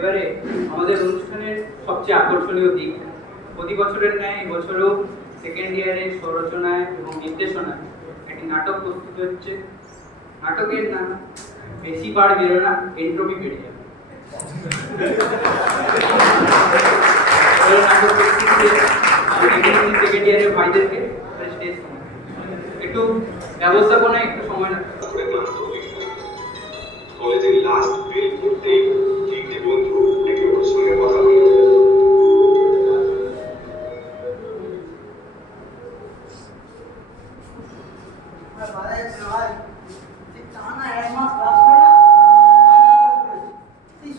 এবারে আমাদের অনুষ্ঠানের সবচেয়ে আকর্ষণীয় দিক, প্রতি বছরের ন্যায় এবছরও সেকেন্ড ইয়ারের স্বরচনায় এবং নির্দেশনায় একটি নাটক প্রস্তুত হচ্ছে। নাটকের নাম বেশি বার বেরো না, এন্ট্রপি বেড়ে যাবে। নাটক সেকেন্ড ইয়ারের ভাইদেরকে স্টেজ একটু ব্যবস্থাপনায় একটু সময় না। কলেজের লাস্ট বেল করতে তিনটে বন্ধু একে ওর সঙ্গে কথা বলে।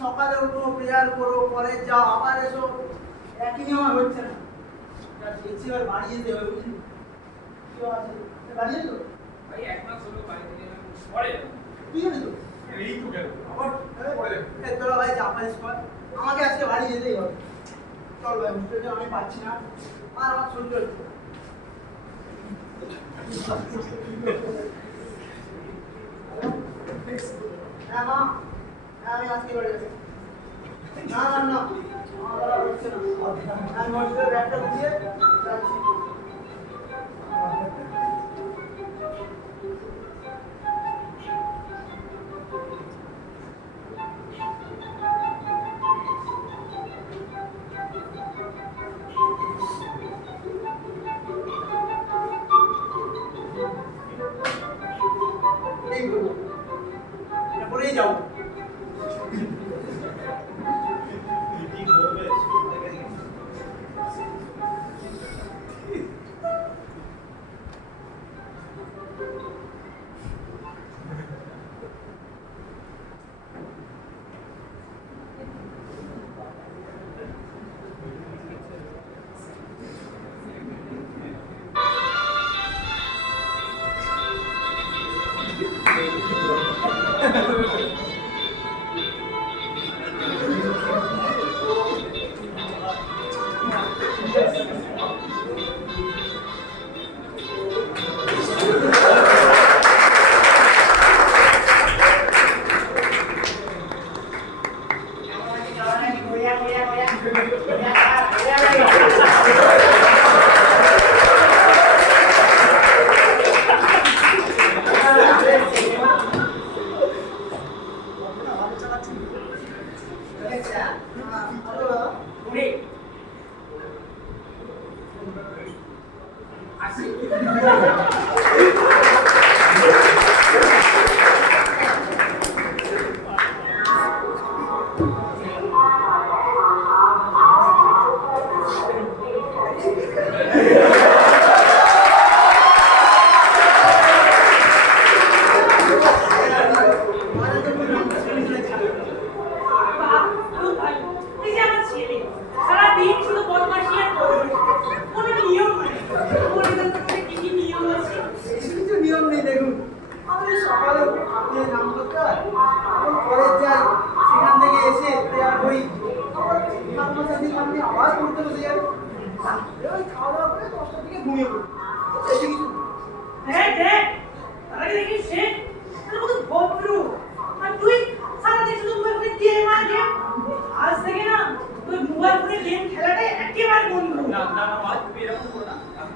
সকালে উঠো, প্রেয়ার করো, কলেজ যাও, আবার এসো, একই নিয়ম আর হচ্ছে না। দেখছি এবার বাড়ি যেতে হবে, বুঝলি? কেউ আছে বাড়ি যেত? ভাই এক মাস হলো বাড়ি থেকে পরে কি জানি তো এই তো গেল আবার তোরা ভাই জাপানিজ কর, আমাকে আজকে বাড়ি যেতেই হবে। চল ভাই, হোস্টেলে আমি পাচ্ছি না, আর আমার সহ্য হচ্ছে। হ্যাঁ মা, হ্যাঁ আমি আজকে বাড়ি যাচ্ছি। না না না, আমার আর হচ্ছে না, আমি হোস্টেলের ব্যাগটা গুছিয়ে যাচ্ছি। এই বলবো, এটা পরেই যাও।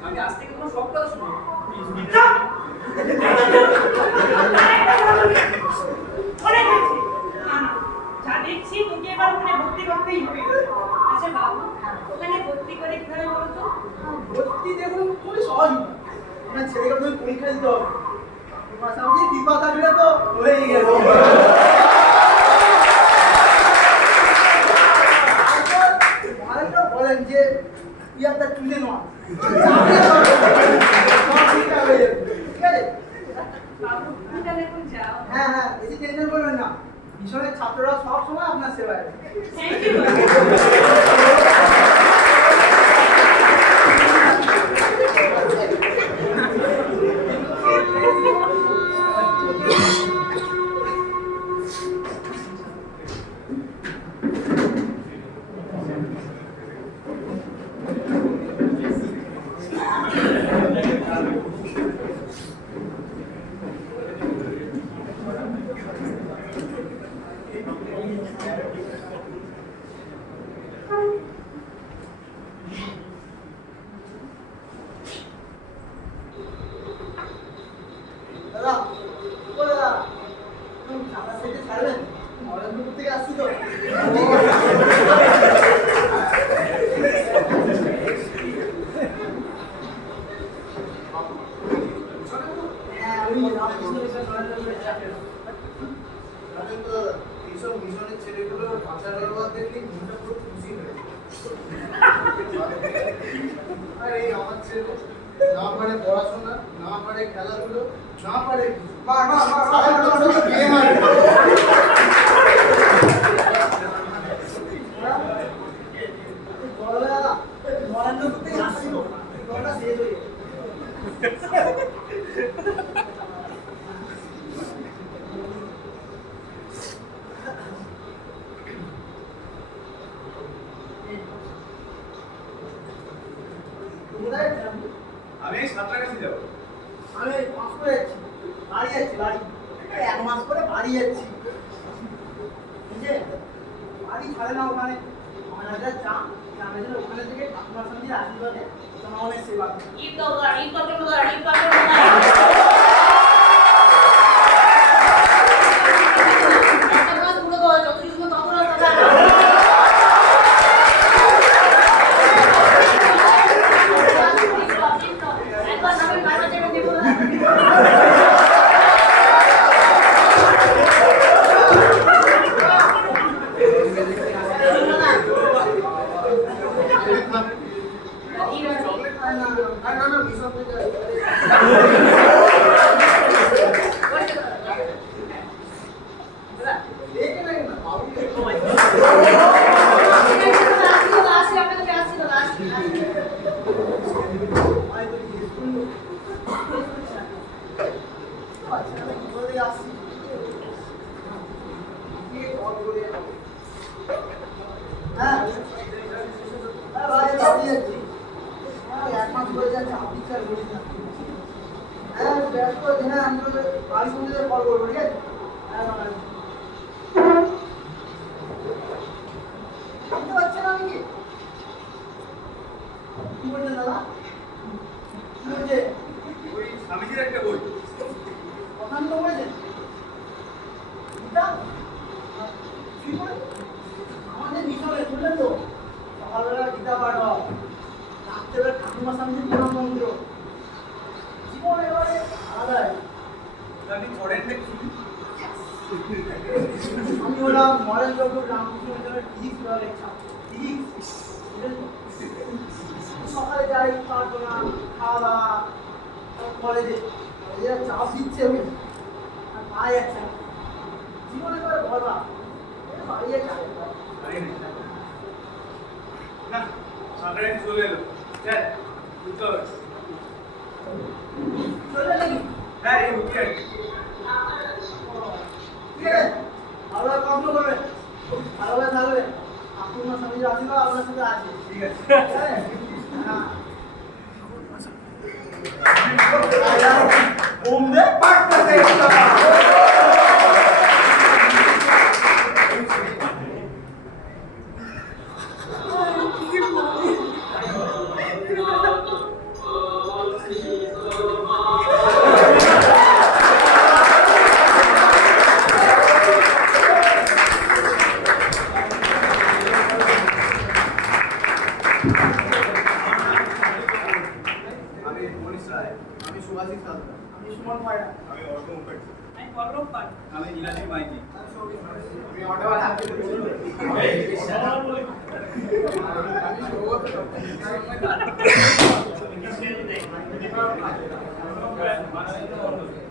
আমি আজ থেকে তোমার সব কথা শুনবো। যা দেখছি তোকে এবার ওখানে ভর্তি করতেই হবে। আচ্ছা বাবু, ওখানে ভর্তি করে কিভাবে বলতো? ভর্তি দেখুন খুবই সহজ উপায়। আপনার ছেলেকে আপনাকে পরীক্ষা দিতে হবে, পাশাপাশি দীপা থাকলে তো হয়েই গেল। আরেকটা বলেন যে ইয়ারটা তুলে নেওয়া, ঠিক আছে? বাবু তুমি তাহলে এখন যাও। হ্যাঁ হ্যাঁ, বেশি টেনশন করবেন না, মিশনের ছাত্ররা সব সময় আপনার সেবায়। Thank you. থেকে আসছি তো হ্যাঁ আমি রামকৃষ্ণ মিশন নরেন্দ্র চাকরি আমি তো এইসব মিশনের ছেলেগুলোর ভাষা ব্যবহার দেখলে মনটা পুরো খুশি হয়ে যায়। আর এই আমার ছেলে না পারে পড়াশোনা, না পারে খেলাধুলো, না পারে সারাক্ষণ শুধু game আর game। নরেন্দ্র থেকে আসছি তো গলাটা শেষ হয়ে গেছে। কোথায় যাবি? আমি এই সাঁতরাগাছি যাবো। আমি পাস করে যাচ্ছি বাড়ি যাচ্ছি বাড়ি এই 1 মাস পরে বাড়ি যাচ্ছি বুঝে বাড়ি ছাড়ে না ওখানে আমার হাজার চা আমি যেন ওখানে থেকে ঠাকুমার সঙ্গে আশীর্বাদে তোমার অনেক সেবা করি। ঈদ দরকার একটা মাস পুরো তো যতটুকু সময় তখন আর কথা একবার নামে বাবা যেটা দেবো না চকলেট খায় না, না, মিশন থেকে দেখে নেই না, বাবু ভাই তুই কি স্কুল আচ্ছা আমি কি করে আসছি কি কল করে হ্যাঁ হ্যাঁ ভাই বাড়ি যাচ্ছি হ্যাঁ 1 মাস হয়ে যাচ্ছে আপনি চার বলি না হ্যাঁ ব্যস্ত আছি হ্যাঁ আমি তোকে বাড়ি শুনতে কল করবো ঠিক আছে হ্যাঁ ভাই বুঝতে পারছেন আমি কি বলছেন দাদা কি বলছে ওই স্বামীজির একটা বই। কথা তো বলেছেন গীতা কি বলে আমাদের মিশনে শুনলেন তো সকালবেলা গীতা পাঠ হয় রাত্রেবেলা ঠাকুমার সামনে প্রণাম মন্ত্র জীবন এবারে আলাদা আপনি পড়েন নাকি? আমি হলাম নরেন্দ্রপুর রামকৃষ্ণ মিশনের ফিজিক্স বিভাগের ছাত্র ফিজিক্স সকালে যাই প্রার্থনা খাওয়া দাওয়া কলেজে কলেজে চাপ দিচ্ছে আমি আর পায়ে যাচ্ছে না। জীবনে করে ভরবা বাড়ি যাচ্ছে না, সাঁতরাগাছি চলে এলো। স্যার, বুঝতে হবে। চলে নাকি হ্যাঁ, এই বুঝি আর কি। ঠিক আছে ভালোভাবে প্রশ্ন করবে ভালোভাবে থাকবে আপনার স্বামীর আশীর্বাদ আপনার সাথে আছে ঠিক আছে। ঠিক আছে হ্যাঁ ওম দে পাটনা দে আমি মনীষ রায়। আমি সুভাষিস হালদার। আমি সুমন পায়রা আমি অর্ক মুখার্জি। আমি পল্লব পাল আমি নীলাদ্রি মাইতি। আমি অটোওয়ালা হাতে আমি সৌগত। বলছি